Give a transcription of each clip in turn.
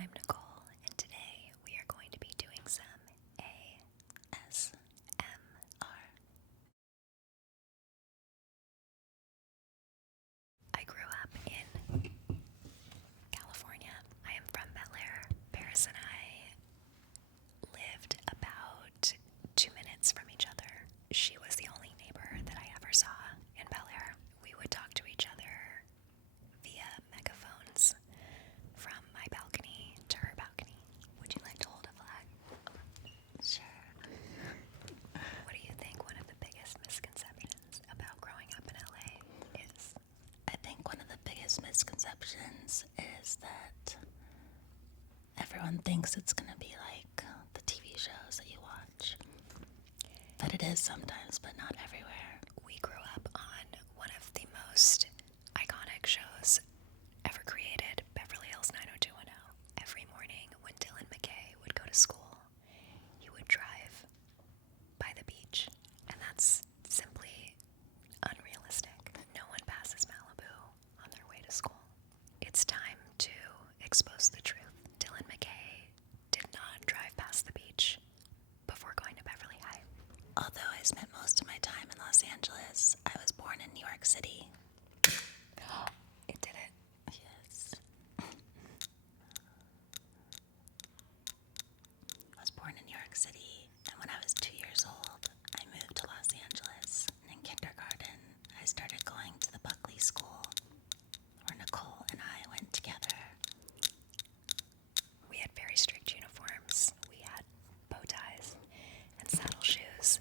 I'm Nicole, and today we are going to be doing some ASMR. I grew up in California. I am from Bel Air. Paris and I lived about 2 minutes from each other. She was the only neighbor that I ever saw in Bel Air. We would talk to each other via megaphones from my balcony to her balcony. Would you like to hold a flag? Sure. What do you think one of the biggest misconceptions about growing up in LA is? I think one of the biggest misconceptions is that everyone thinks it's going to be like the TV shows that you watch. But it is sometimes, but not everywhere. We grew up on one of the most iconic shows ever created, Beverly Hills 90210. Every morning when Dylan McKay would go to school, he would drive by the beach, and that's simply unrealistic. No one passes Malibu on their way to school. It's time to expose the truth. Dylan McKay did not drive past the beach before going to Beverly High. Although I spent most of my time in Los Angeles, I was born in New York City. It did it. Yes. I was born in New York City, and when I was 2 years old, I moved to Los Angeles. And in kindergarten, I started going to the Buckley School, where Nicole and I went together. We had very strict uniforms. We had bow ties and saddle shoes,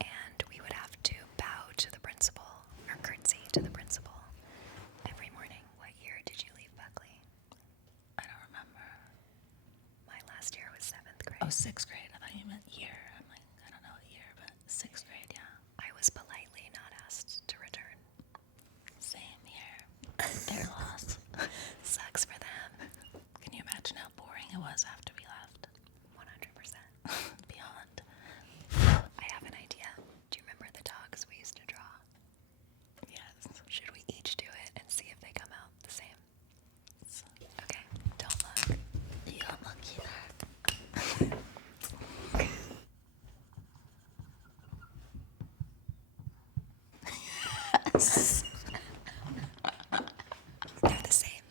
and we would have to bow to the principal, or curtsy to the principal, every morning. What year did you leave Buckley? I don't remember. My last year was 7th grade. Oh, 6th grade. I thought you meant year. I'm like, I don't know what year, but 6th grade, yeah. I was politely not asked to return. Same here. Their loss. Sucks for them. Can you imagine how boring it was after we left? 100%. Beyond. I have an idea. Do you remember the dogs we used to draw? Yes. Should we each do it and see if they come out the same? Okay, don't look. You don't look either. Yes. They're the same.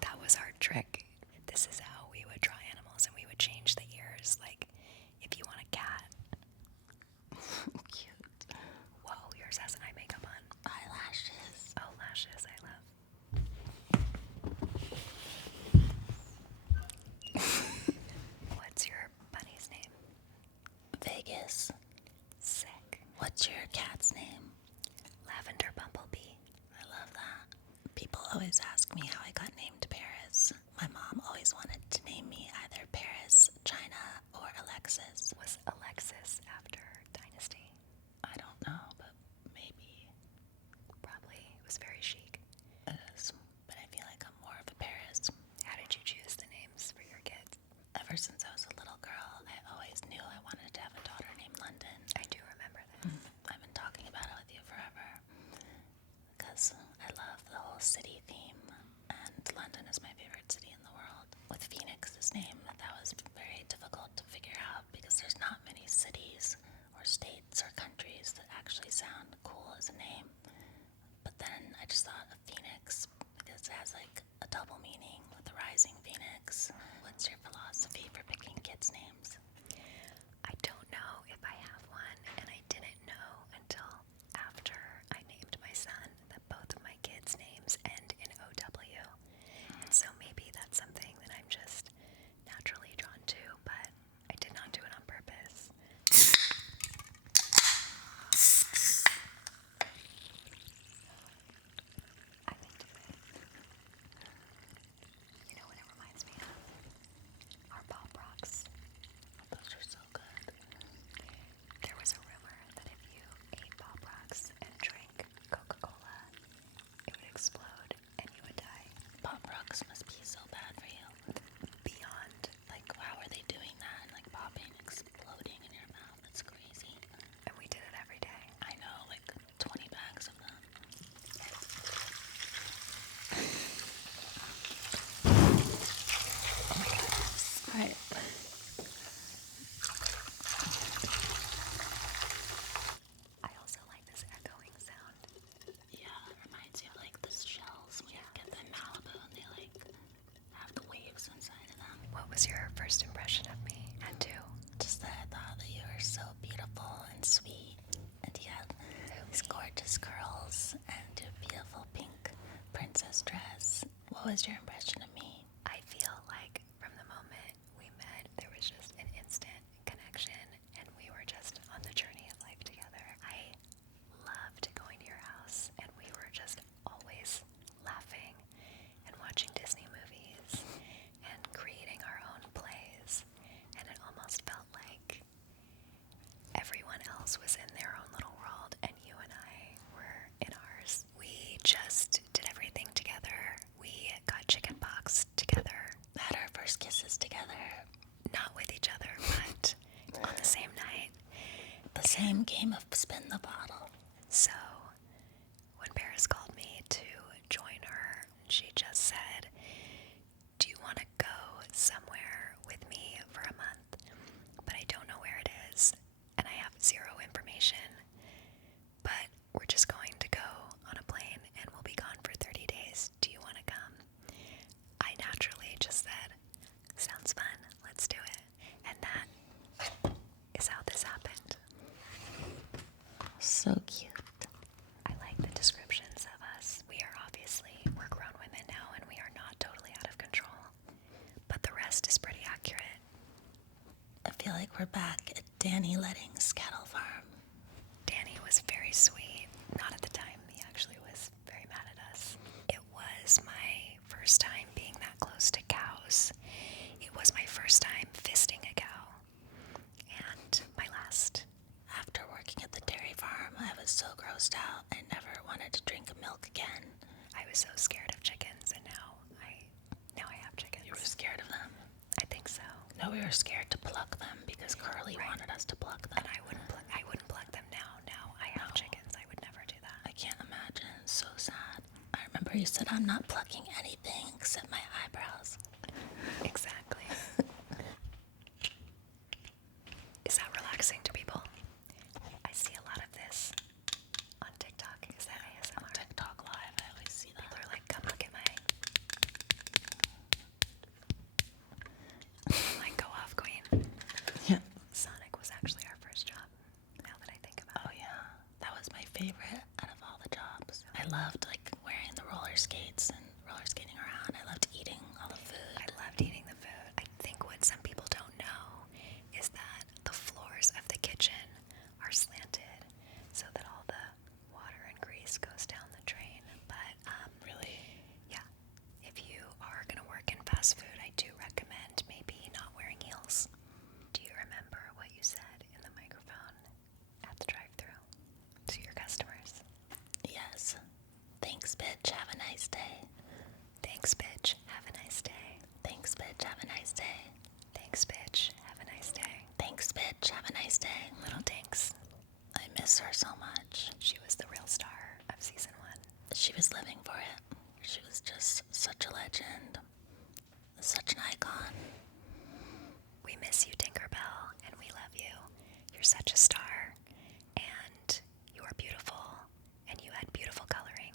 That was our trick. This is how we would draw animals, and we would change the ears. Like, if you want a cat, Cute. whoa, yours has an eye makeup on. Eyelashes. Oh, lashes, I love. What's your bunny's name? Vegas. Sick. What's your cat's name? Lavender Bumblebee. I love that. People always ask me how I got named Paris. My mom always wanted to name me either Paris, China, or Alexis. Was Alexis after Dynasty? I don't know, but maybe Probably. It was very chic. it is. But I feel like I'm more of a Paris. How did you choose the names for your kids? Ever since I was a little girl, I always knew I wanted to have a daughter named London. I do remember this. I've been talking about it with you forever because I love the whole city theme, and princess dress. What was your impression of me? I feel like from the moment we met, there was just an instant connection, and we were just on the journey of life together. I loved going to your house, and we were just always laughing and watching Disney movies and creating our own plays, and it almost felt like everyone else was in their own little world, and you and I were in ours. We just did everything together. We got chicken pox together. Had our first kisses together. Not with each other, but on the same night. The same game of spin the bottle. So, when Paris called me to join her, she just said, "Do you want to go somewhere with me for a month? But I don't know where it is, and I have zero information. But we're just going to go on a plane, and we'll be gone for 30 days. Do you want to come?" I naturally just said, "Sounds fun, let's do it." And that is how this happened. So cute. I like the descriptions of us. We're grown women now, and we are not totally out of control. But the rest is pretty accurate. I feel like we're back at Danny Letting's cattle farm. Danny was very sweet. Not at the time. He actually was very mad at us. It was my first time being that close to cows. It was my first time fisting a cow. And my last. After working at the dairy farm, I was so grossed out I never wanted to drink milk again. I was so scared of chickens, and now I have chickens. You were scared of them? I think so. No, we were scared to pluck them because Carly wanted us to pluck them. And I wouldn't pluck them now. Now I have chickens. I would never do that. I can't imagine. It's so sad. I remember you said, "I'm not plucking anything except my eyebrows." Exactly. Is that relaxing to people? I see a lot of this on TikTok. Is that ASMR? On TikTok Live, I always see that. People are like, "Come look at my go off queen." Yeah. Sonic was actually our first job, now that I think about Oh yeah, that was my favorite out of all the jobs. I loved wearing the roller skates and roller skating around. I loved eating all the food. I loved eating the food. I think what some people don't know is that the floors of the kitchen are slanted so that all the water and grease goes down the drain. But Really? yeah, if you are going to work in fast food, I do recommend maybe not wearing heels. Do you remember what you said in the microphone at the drive-thru to your customers? Yes. Thanks, bitch. Have a nice day. Thanks, bitch. Have a nice day. Thanks, bitch. Have a nice day. Thanks, bitch. Have a nice day. Thanks, bitch. Have a nice day. Little Dinks. I miss her so much. She was the real star of season 1. She was living for it. She was just such a legend. Such an icon. We miss you, Tinkerbell, and we love you. You're such a star, and you are beautiful, and you had beautiful coloring.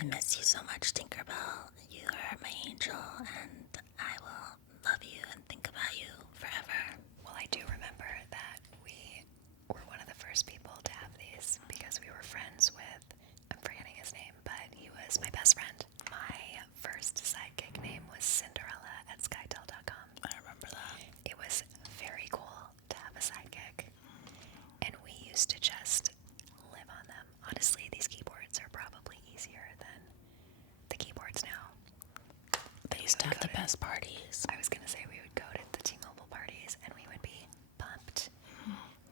I miss you so much, Tinkerbell. You are my angel, and I will love you and think about you forever. Well, I do remember that we were one of the first people to have these because we were friends with, I'm forgetting his name, but he was my best friend. My first sidekick name was Cinderella at Skytel.com. I remember that. It was very cool to have a sidekick, and we used to just live on them. Honestly, these keyboards are probably easier than the keyboards now. They used to have the best parties. I was gonna say we would go to the T-Mobile parties, and we would be pumped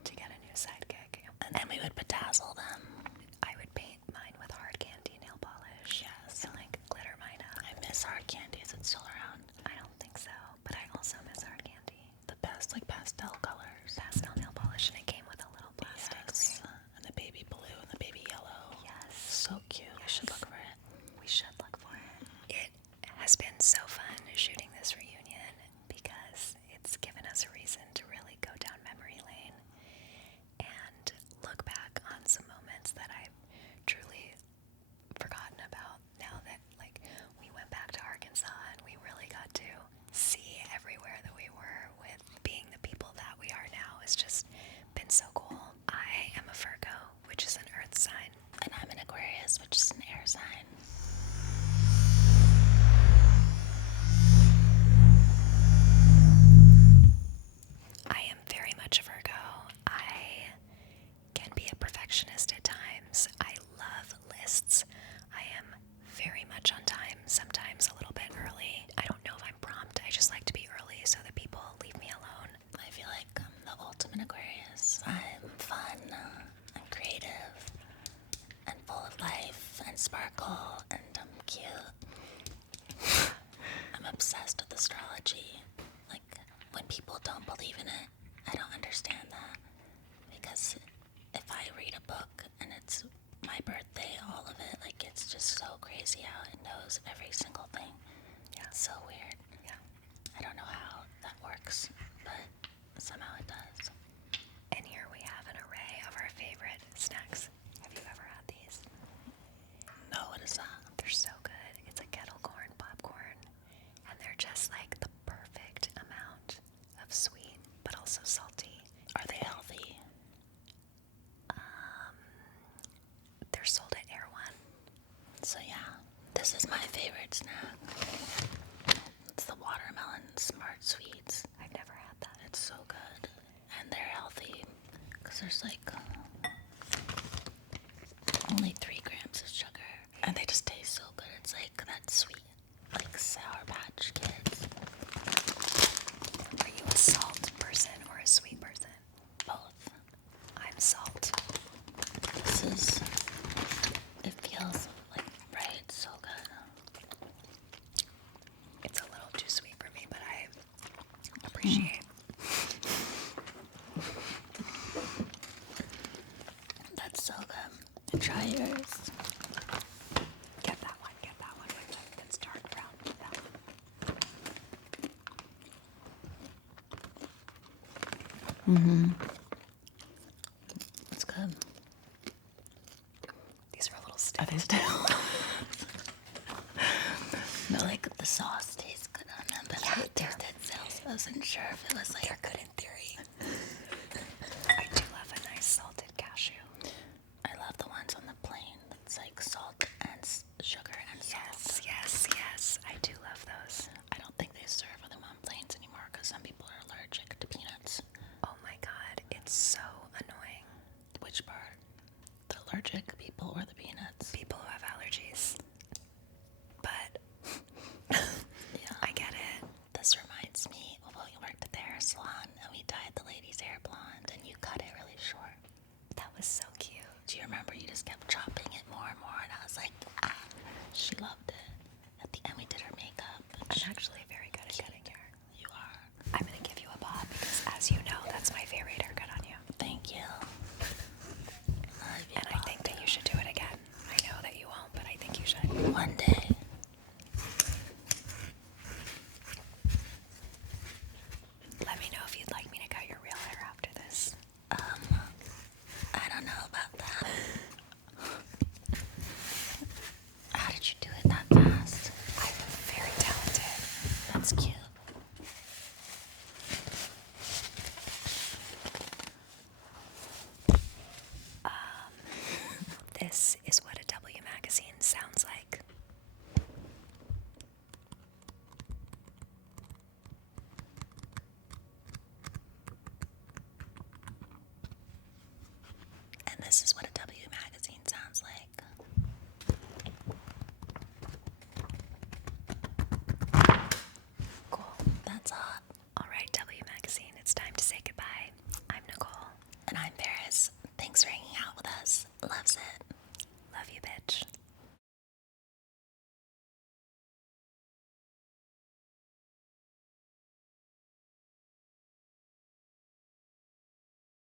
to get a new sidekick. And then we would bedazzle them. I would paint mine with hard candy nail polish. Yes. And glitter mine up. I miss hard candy. Is it still around? I don't think so, but I also miss hard candy. The best, pastel colors. Pastel nail polish, and it came with a little plastic Yes. ring. And the baby blue and the baby yellow. Yes. So cute. I should look for it. We should look for it. It has been so fun shooting this reunion because sparkle and I'm cute. I'm obsessed with astrology. Like, when people don't believe in it, I don't understand that. Because if I read a book and it's my birthday, all of it, like, it's just so crazy how it knows every single thing. Yeah. It's so weird. Yeah. I don't know how that works, but somehow it does. And here we have an array of our favorite snacks. Have you ever had these? No, what is that? They're so good. It's a kettle corn popcorn, and they're just like the perfect amount of sweet, but also salty. Are they healthy? They're sold at Air One. So yeah, this is my favorite snack. It's the watermelon smart sweets. I've never had that. It's so good. And they're healthy because there's like only 3 grams of sugar. And they just taste so good. It's like that sweet, like Sour Patch Kids. Are you a salt person or a sweet person? Both. I'm salt. This is, it feels like right. It's so good. It's a little too sweet for me, but I appreciate. That's so good. Try yours. Get that one. Get that one. It's dark brown. That. It's good. These are a little Are stiff. they still? No, like the sauce tastes good on them, but Yeah, I tasted sales. I wasn't sure if it was like. They're good in theory. I do love a nice salted cashew. I love the ones on the plane. It's like salt and sugar and salt. Yes. I do love those. I don't think they serve them on planes anymore because some people are allergic to peanuts. Oh my god, it's so annoying. Which part? The allergic people or the peanuts? People who have allergies. But Yeah. I get it. This reminds me of when we worked at the hair salon and we dyed the lady's hair blonde and you cut it really short. That was so cute. Do you remember you just kept chopping it more and more and I was like, ah. She loved it. At the end we did her makeup. I'm actually very good at cutting hair. You are. I'm gonna give you a bob because, as you know, that's my favorite haircut on you. Thank you. And I think that you should do it again. I know that you won't, but I think you should. One day. Let me know if you'd like me to cut your real hair after this. I don't know about that. How did you do it that fast? I'm very talented. That's cute. This is what a W magazine sounds like. And this is what a W magazine sounds like. Cool. That's hot. All right, W magazine, it's time to say goodbye. I'm Nicole. And I'm Paris. Thanks for hanging out with us. Loves it. Love you, bitch.